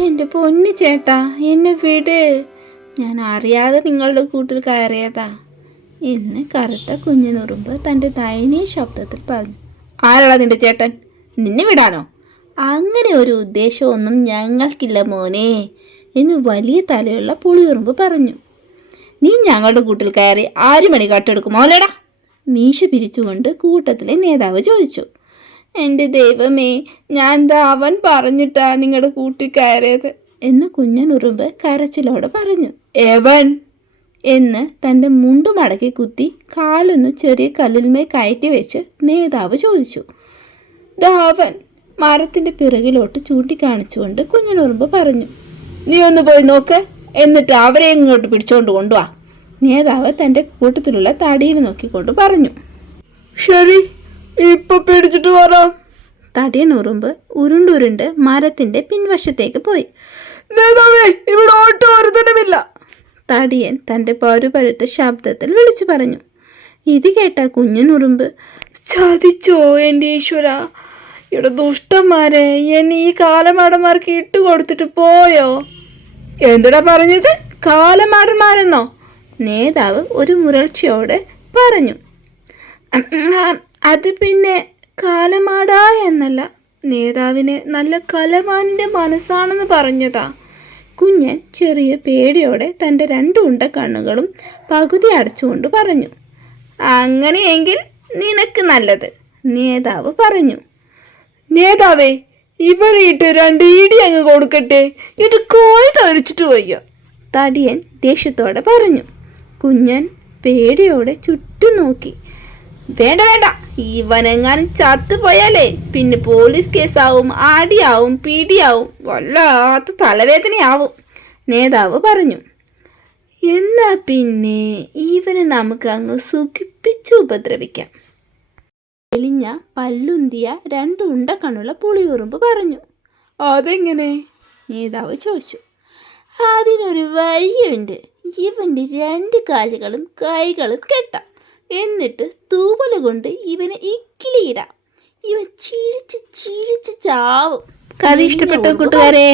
എൻ്റെ പൊന്നു ചേട്ടാ, എന്നെ വിട്. ഞാൻ അറിയാതെ നിങ്ങളുടെ കൂട്ടിൽ കയറിയതാ എന്ന് കറുത്ത കുഞ്ഞിനുറുമ്പ് തൻ്റെ ദയനീയ ശബ്ദത്തിൽ പറഞ്ഞു. ആരാടാ നിന്റെ ചേട്ടൻ? നിന്നെ വിടാനോ? അങ്ങനെ ഒരു ഉദ്ദേശമൊന്നും ഞങ്ങൾക്കില്ല മോനെ എന്ന് വലിയ തലയുള്ള പുളിയുറുമ്പ് പറഞ്ഞു. നീ ഞങ്ങളുടെ കൂട്ടിൽ കയറി 6 മണി കട്ടെടുക്കുമോ അല്ലേടാ? മീശ പിരിച്ചുകൊണ്ട് കൂട്ടത്തിലെ നേതാവ് ചോദിച്ചു. എൻ്റെ ദൈവമേ, ഞാൻ അവൻ പറഞ്ഞിട്ടാ നിങ്ങളുടെ കൂട്ടിൽ കയറിയത് എന്ന് കുഞ്ഞനുറുമ്പ് കരച്ചിലോടെ പറഞ്ഞു. എവൻ എന്ന് തൻ്റെ മുണ്ടുമടക്കി കുത്തി കാലൊന്ന് ചെറിയ കല്ലിന്മേൽ കയറ്റി വെച്ച് നേതാവ് ചോദിച്ചു. ധാവൻ മരത്തിൻ്റെ പിറകിലോട്ട് ചൂണ്ടിക്കാണിച്ചുകൊണ്ട് കുഞ്ഞനുറുമ്പ് പറഞ്ഞു. നീ ഒന്ന് പോയി നോക്ക്, എന്നിട്ട് അവരെ ഇങ്ങോട്ട് പിടിച്ചുകൊണ്ട് കൊണ്ടുവാ. നേതാവ് തൻ്റെ കൂട്ടത്തിലുള്ള തടിയിൽ നോക്കിക്കൊണ്ട് പറഞ്ഞു. ശരി, ഇപ്പൊ പിടിച്ചിട്ട് വരാം. തടിയനുറുമ്പ് ഉരുണ്ടുരുണ്ട് മരത്തിൻ്റെ പിൻവശത്തേക്ക് പോയി. നേതാവേ, ഇവിടെ ഓട്ടോ ഒരുതനമില്ല. തടിയൻ തൻ്റെ പരുപരുത്ത ശബ്ദത്തിൽ വിളിച്ചു പറഞ്ഞു. ഇത് കേട്ട കുഞ്ഞനുറുമ്പ്, ചതിച്ചോ എൻ്റെ ഈശ്വര, ഇവിടെ ദുഷ്ടന്മാരെ എന്നെ ഈ കാലമാടന്മാർക്ക് ഇട്ടുകൊടുത്തിട്ട് പോയോ? എന്തിടാ പറഞ്ഞത്? കാലമാടന്മാരെന്നോ? നേതാവ് ഒരു മുരൾച്ചയോടെ പറഞ്ഞു. അത് പിന്നെ കാലമാട എന്നല്ല, നേതാവിന് നല്ല കലമാനിൻ്റെ മനസ്സാണെന്ന് പറഞ്ഞതാ. കുഞ്ഞൻ ചെറിയ പേടിയോടെ തൻ്റെ 2 ഉണ്ട കണ്ണുകളും പകുതി അടച്ചുകൊണ്ട് പറഞ്ഞു. അങ്ങനെയെങ്കിൽ നിനക്ക് നല്ലത്, നേതാവ് പറഞ്ഞു. നേതാവേ, ഇവരിട്ട് 2 ഇടി അങ്ങ് കൊടുക്കട്ടെ, ഇത് കോഴി തരിച്ചിട്ട് വയ്യ. തടിയൻ ദേഷ്യത്തോടെ പറഞ്ഞു. കുഞ്ഞൻ പേടിയോടെ ചുറ്റും നോക്കി. വേണ്ട വേണ്ട, ഇവനെങ്ങാനും ചത്തുപോയാലേ പിന്നെ പോലീസ് കേസാവും, ആടിയാവും, പിടിയാവും, വല്ലാത്ത തലവേദനയാവും, നേതാവ് പറഞ്ഞു. എന്നാ പിന്നെ ഇവനെ നമുക്ക് അങ്ങ് സുഖിപ്പിച്ച് ഉപദ്രവിക്കാം. എലിഞ്ഞ പല്ലുന്തിയ 2 ഉണ്ട കണ്ണുള്ള പുളിയുറുമ്പ് പറഞ്ഞു. അതെങ്ങനെ? നേതാവ് ചോദിച്ചു. അതിനൊരു വഴിയുണ്ട്. ഇവൻ്റെ 2 കാലുകളും കൈകളും കെട്ടാം, എന്നിട്ട് തൂവല കൊണ്ട് ഇവനെ ഇക്കിളിയിടാം. ഇവ ചിരിച്ച് ചിരിച്ച് ചാവും. കഥ ഇഷ്ടപ്പെട്ട കൂട്ടുകാരെ?